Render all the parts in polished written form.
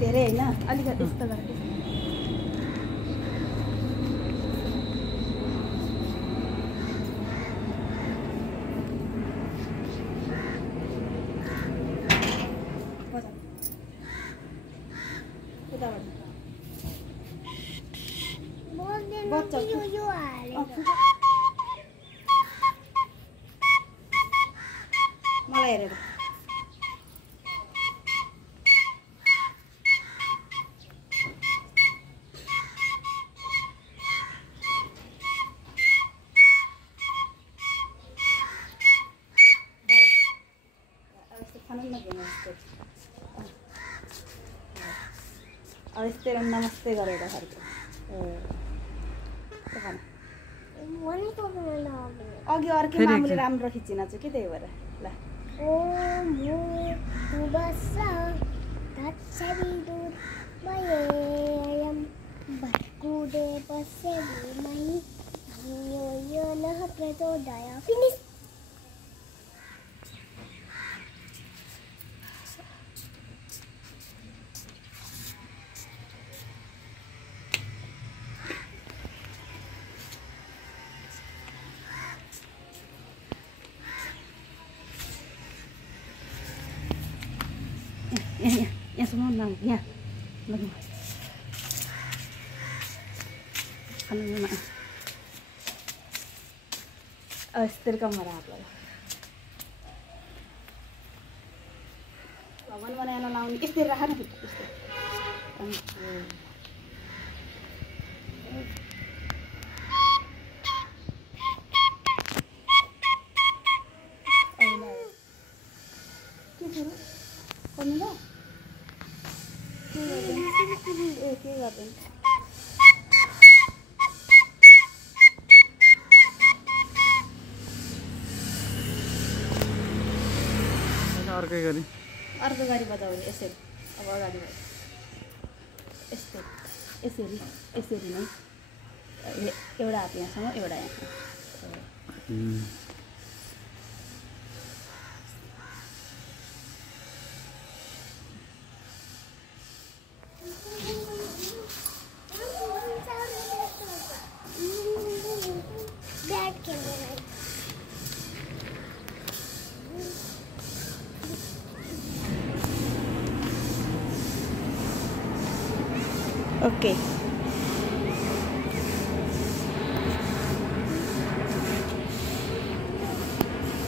धेरै हैन अलिकति यस्तो गरेको मलाई हेरेर अब यस्तै नमस्ते गरेर फर्क्यो अघि अर्कै मामुले राम्रो खिचिन चाहिँ के त्यही भएर ल यहाँ सुनो न यहाँ लग्नु खानु अस्तिर कमरा आप लगा भगवान बनाएर लाउने यस्तै राख न अर्को गाडी बजाउने यसरी अब अगाडि यस्तै यसरी यसरी नै एउटा हात यहाँसम्म एउटा यहाँ ओके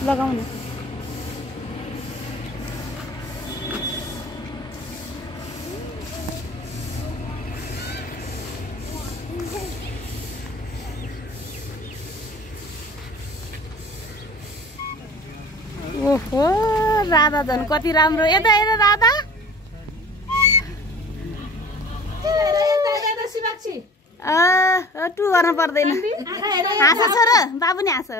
लगाउनु ओहो राधा झन् कति राम्रो यता हेर राधा टु गर्न पर्दैन हाँस छोरा बाबु नि हाँस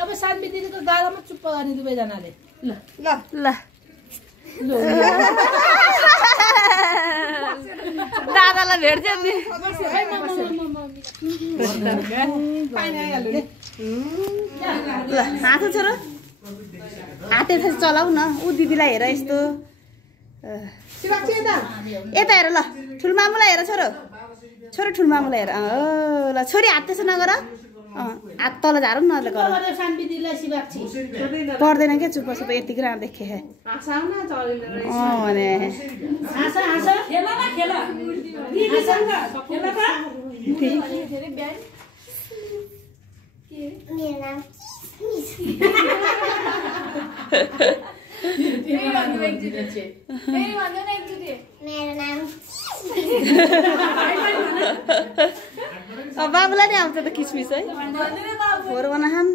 अब सानवी दिदीको गालामा चुप्प गर्ने दुवैजनाले ल ल ल दादालाई भेट्छ नि ल हाँस छोरा हाते चलाउ न ऊ दिदीलाई हेर यस्तो यता हेर ल ठुलमामुलाई हेर छोरो छोरो ठुलमामुलाई हेर ल छोरी हात त्यसो नगर हात तल झारौँ न पर्दैन क्या चुप्प चुप्प यतिकै राम्रो देखेँ भने बाबुलाई नि आउँछ त किसमिस है फोहोर बनाहान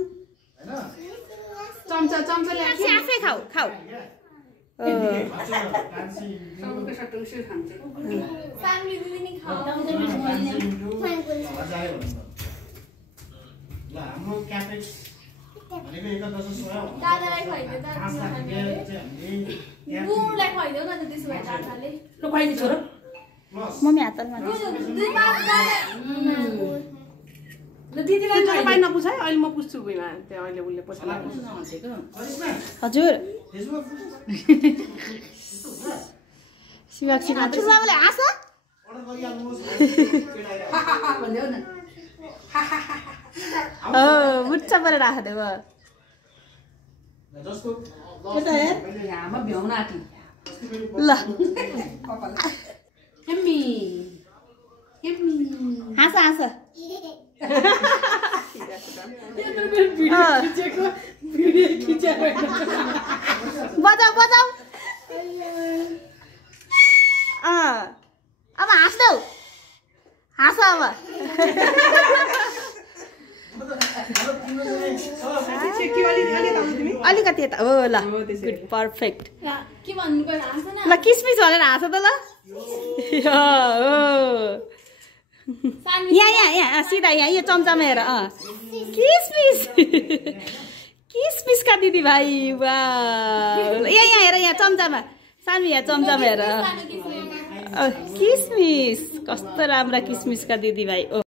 चम्चा चम्चा आफै खाऊ खाऊ मम्मी हातमा दिदीलाई तपाईँ नपुछ है अहिले म पुग्छु भुइँमा त्यो अहिले उसले पोछा हजुर शिवाक्षी ठुलोबाबाले हाँस बुच्च परेर राखिदियो ल हाँस हाँस बजाऊ बजाऊ अब हाँस्दौ हाँस अब अलिकति यता हो ल गुड पर्फेक्ट ल किसमिस भनेर हाँस त ल यहाँ सिधा यहाँ यो चम्चामा हेर किसमिस किसमिसका दिदी भाइ वा यहाँ हेर यहाँ चम्चामा सानो यहाँ चम्चामा हेर किसमिस कस्तो राम्रा किसमिसका दिदी भाइ